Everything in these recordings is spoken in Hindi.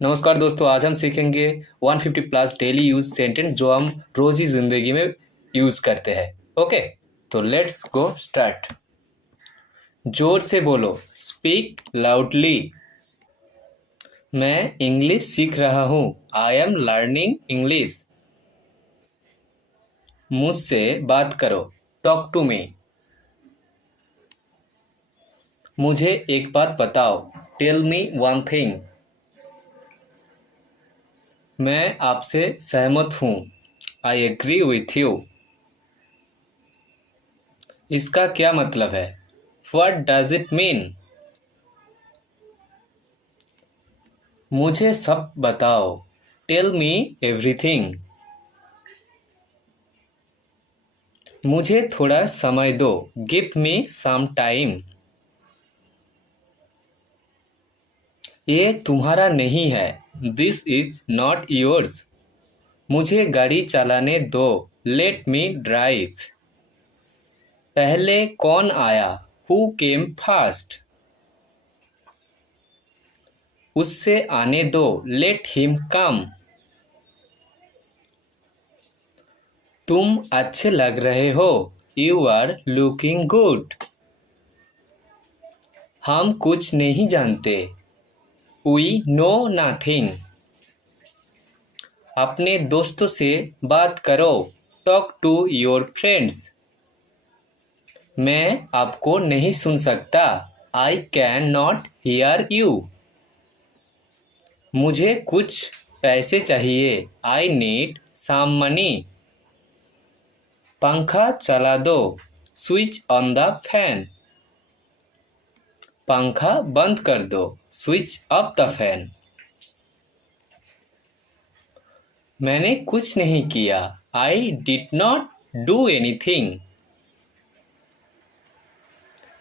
नमस्कार दोस्तों, आज हम सीखेंगे 150 प्लस डेली यूज सेंटेंस जो हम रोज ही जिंदगी में यूज करते हैं। ओके, तो लेट्स गो स्टार्ट। जोर से बोलो, स्पीक लाउडली। मैं इंग्लिश सीख रहा हूँ। I am learning English. मुझसे बात करो, टॉक टू मी। मुझे एक बात बताओ, टेल मी वन थिंग। मैं आपसे सहमत हूँ। I agree with you. इसका क्या मतलब है? What does it mean? मुझे सब बताओ, टेल मी एवरीथिंग। मुझे थोड़ा समय दो, गिव मी सम टाइम। ये तुम्हारा नहीं है, दिस इज नॉट योर्स। मुझे गाड़ी चलाने दो, लेट मी ड्राइव। पहले कौन आया? Who came fast? उससे आने दो, लेट हिम कम। तुम अच्छे लग रहे हो, यू आर लुकिंग गुड। हम कुछ नहीं जानते, वी नो नथिंग। अपने दोस्तों से बात करो, टॉक टू योर फ्रेंड्स। मैं आपको नहीं सुन सकता, I can not here you. मुझे कुछ पैसे चाहिए, आई नीड सम मनी। पंखा चला दो, स्विच ऑन द फैन। पंखा बंद कर दो, स्विच ऑफ द फैन। मैंने कुछ नहीं किया, I did not do anything.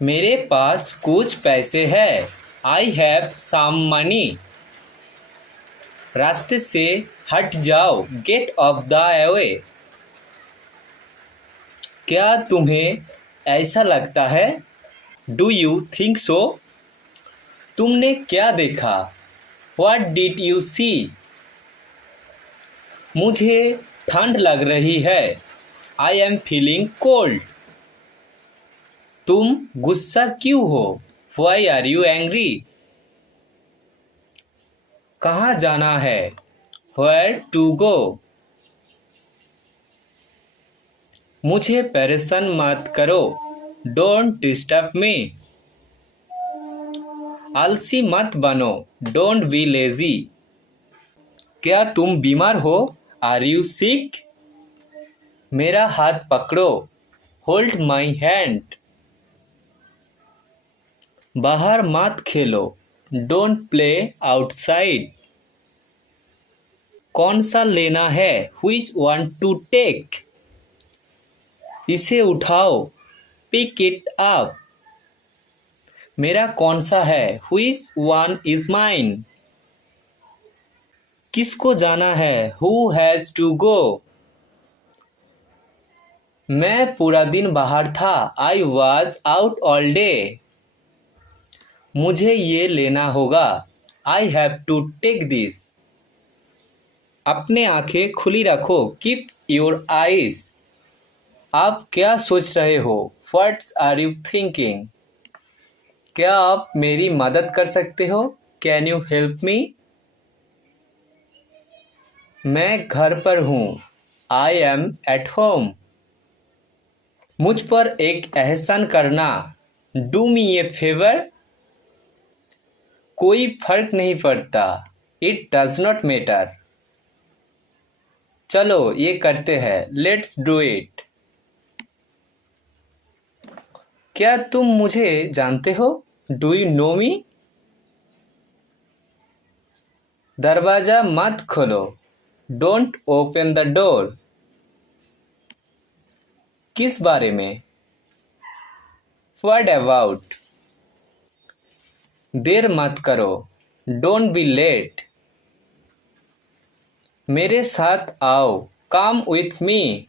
मेरे पास कुछ पैसे हैं, आई हैव सम मनी। रास्ते से हट जाओ, गेट ऑफ द वे। क्या तुम्हें ऐसा लगता है? Do you think so? तुमने क्या देखा? What did you see? मुझे ठंड लग रही है, आई एम फीलिंग कोल्ड। तुम गुस्सा क्यों हो? Why are you angry? कहाँ जाना है? Where to go? मुझे परेशान मत करो, डोंट डिस्टर्ब मी। आलसी मत बनो, डोंट बी लेजी। क्या तुम बीमार हो? Are you sick? मेरा हाथ पकड़ो, होल्ड माई हैंड। बाहर मत खेलो, डोंट प्ले आउटसाइड। कौन सा लेना है? Which one to take? इसे उठाओ, पिक इट अप। मेरा कौन सा है? Which one is mine? किसको जाना है? Who has to go? मैं पूरा दिन बाहर था, I was out all day. मुझे ये लेना होगा, I have to take this. अपने आंखें खुली रखो, कीप योर आईज। आप क्या सोच रहे हो? What's are you thinking? क्या आप मेरी मदद कर सकते हो? Can you help me? मैं घर पर हूँ, आई एम एट होम। मुझ पर एक एहसान करना, डू मी ए फेवर। कोई फर्क नहीं पड़ता, इट डज नॉट मैटर। चलो ये करते हैं, लेट्स डू इट। क्या तुम मुझे जानते हो? डू यू नो मी? दरवाजा मत खोलो, डोंट ओपन द डोर। किस बारे में? What about? देर मत करो, डोंट बी लेट। मेरे साथ आओ, कम विथ मी।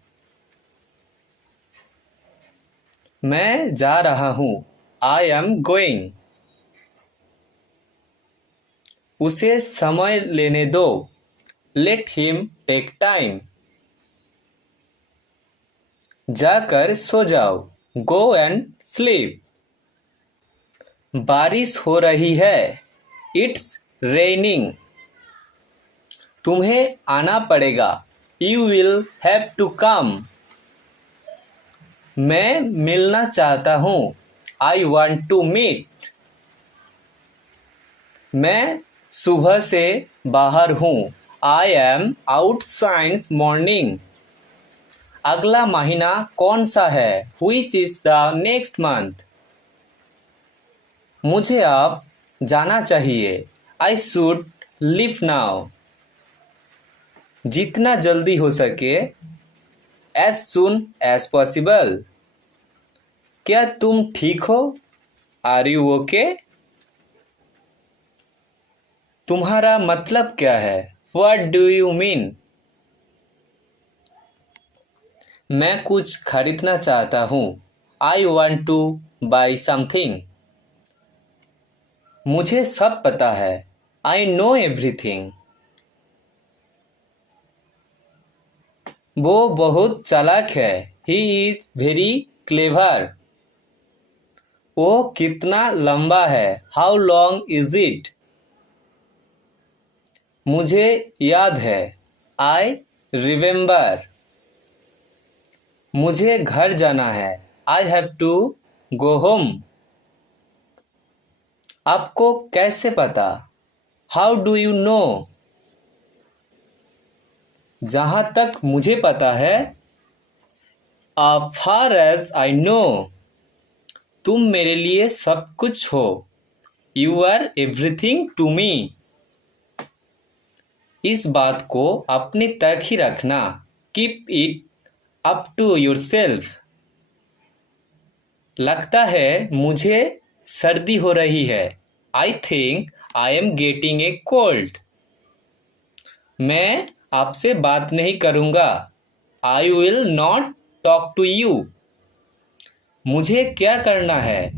मैं जा रहा हूँ, आई एम गोइंग। उसे समय लेने दो। Let him take time. जाकर सो जाओ। Go and sleep. बारिश हो रही है। It's raining. तुम्हें आना पड़ेगा। You will have to come. मैं मिलना चाहता हूँ। I want to meet. मैं सुबह से बाहर हूँ। I am out since morning. अगला महीना कौन सा है? Which is the next month? मुझे अब जाना चाहिए। I should leave now. जितना जल्दी हो सके। As soon as possible. क्या तुम ठीक हो? Are you okay? तुम्हारा मतलब क्या है? What do you mean? मैं कुछ खरीदना चाहता हूँ। I want to buy something. मुझे सब पता है। I know everything. वो बहुत चालाक है। He is very clever. वो कितना लंबा है? How long is it? मुझे याद है। I remember. मुझे घर जाना है। I have to go home. आपको कैसे पता? How do you know? जहाँ तक मुझे पता है। as far as I know। तुम मेरे लिए सब कुछ हो। You are everything to me। इस बात को अपने तक ही रखना। Keep it up to yourself। लगता है मुझे सर्दी हो रही है। I think I am getting a cold। मैं आपसे बात नहीं करूँगा। I will not talk to you। मुझे क्या करना है?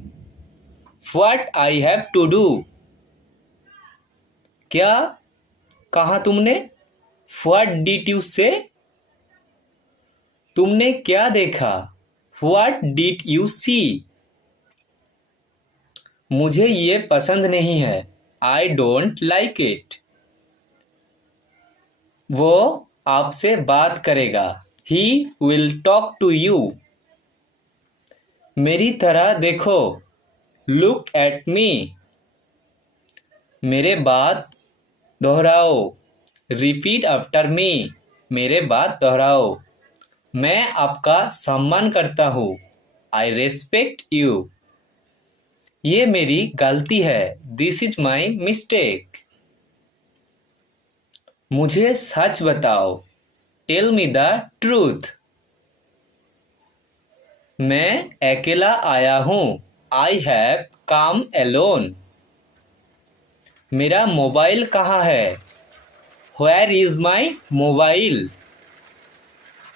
What I have to do। क्या कहा तुमने? What did you say? तुमने क्या देखा? What did you see? मुझे ये पसंद नहीं है। I don't like it। वो आपसे बात करेगा। He will talk to you। मेरी तरह देखो। Look at me। मेरे बाद दोहराओ। Repeat after me। मेरे बाद दोहराओ। मैं आपका सम्मान करता हूँ। I respect you। ये मेरी गलती है। This is my mistake। मुझे सच बताओ। Tell me the truth। मैं अकेला आया हूँ। I have come alone। मेरा मोबाइल कहाँ है? Where is my mobile?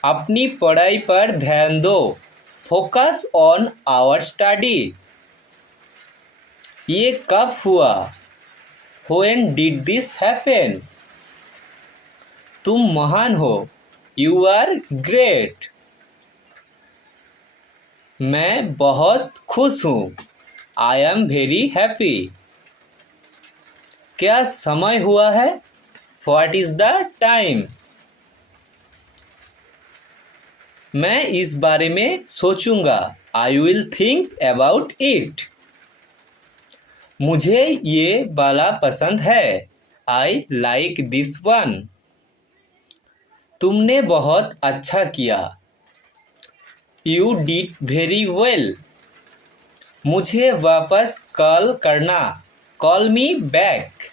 अपनी पढ़ाई पर ध्यान दो। Focus on our study। ये कब हुआ? When did this happen? तुम महान हो। You are great। मैं बहुत खुश हूँ। I am very happy। क्या समय हुआ है? What is the time? मैं इस बारे में सोचूंगा। I will think about it। मुझे ये वाला पसंद है। I like this one। तुमने बहुत अच्छा किया। You did very well। मुझे वापस कॉल करना। Call me back।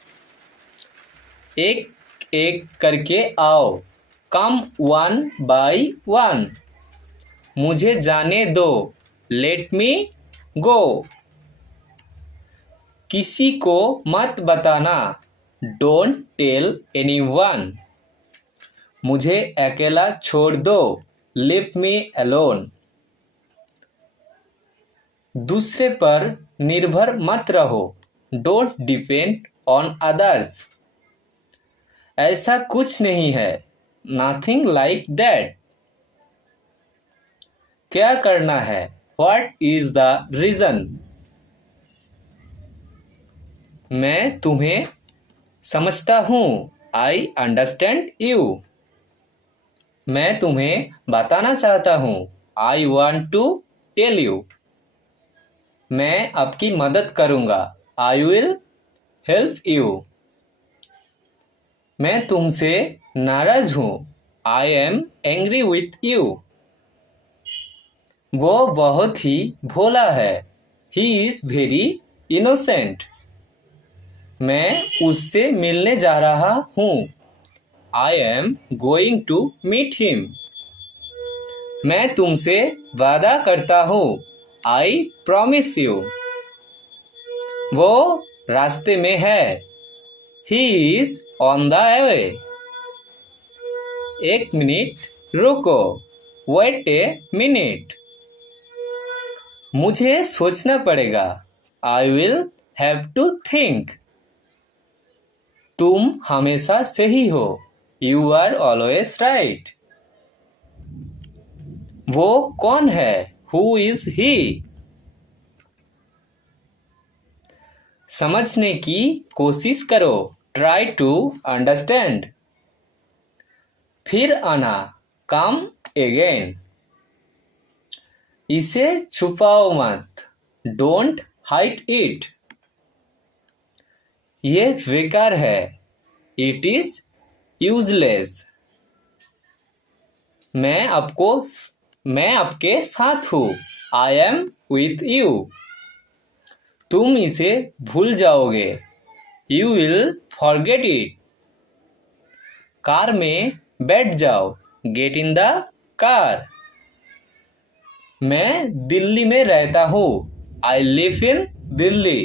एक एक करके आओ। Come one by one। मुझे जाने दो। Let me go। किसी को मत बताना। Don't tell anyone। मुझे अकेला छोड़ दो। Leave me alone। दूसरे पर निर्भर मत रहो। Don't depend on others. ऐसा कुछ नहीं है. Nothing like that. क्या करना है? What is the reason? मैं तुम्हें समझता हूँ. I understand you. मैं तुम्हें बताना चाहता हूँ. I want to tell you. मैं आपकी मदद करूँगा. I will help you. मैं तुमसे नाराज हूँ. I am angry with you. वो बहुत ही भोला है. He is very innocent. मैं उससे मिलने जा रहा हूँ. I am going to meet him. मैं तुमसे वादा करता हूँ. I promise you. वो रास्ते में है. He is on the way. एक मिनट रुको. Wait a minute. मुझे सोचना पड़ेगा. I will have to think. तुम हमेशा सही हो. You are always right. वो कौन है? Who is he? समझने की कोशिश करो. Try to understand. फिर आना. Come again. इसे छुपाओ मत. Don't hide it. ये बेकार है. It is useless. मैं आपके साथ हूँ. I am with you. तुम इसे भूल जाओगे. You will forget it. Car में बैठ जाओ. Get in the car. मैं दिल्ली में रहता हूँ. I live in Delhi.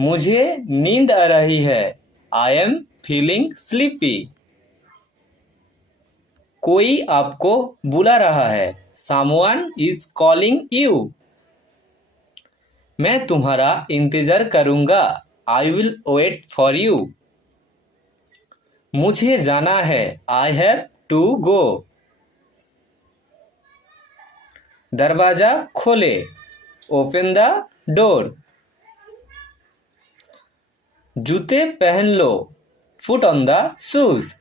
मुझे नींद आ रही है. I am feeling sleepy. कोई आपको बुला रहा है. Someone is calling you. मैं तुम्हारा इंतजार करूंगा. I will wait for you. मुझे जाना है. I have to go. दरवाजा खोले. Open the door. जूते पहन लो. Put on the shoes.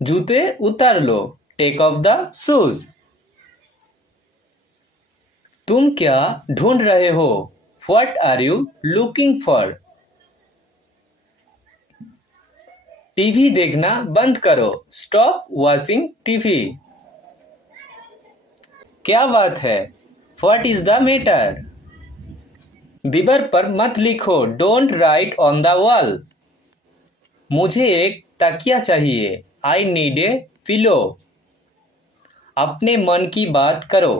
जूते उतार लो. Take off the shoes. तुम क्या ढूंढ रहे हो? What are you looking for? TV देखना बंद करो. Stop watching TV. क्या बात है? What is the matter? दीवार पर मत लिखो. Don't write on the wall. मुझे एक तकिया चाहिए. I need a pillow. अपने मन की बात करो.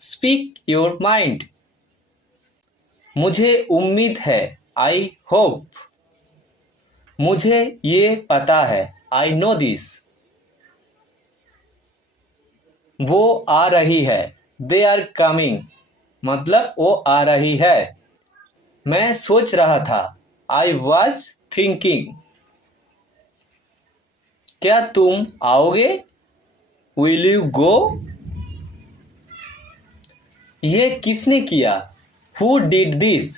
Speak your mind. मुझे उम्मीद है. I hope. मुझे ये पता है. I know this. वो आ रही है. They are coming. मतलब वो आ रही है. मैं सोच रहा था. I was thinking. क्या तुम आओगे? Will you go? ये किसने किया? Who did this?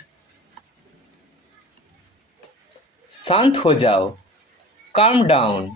शांत हो जाओ. Calm down.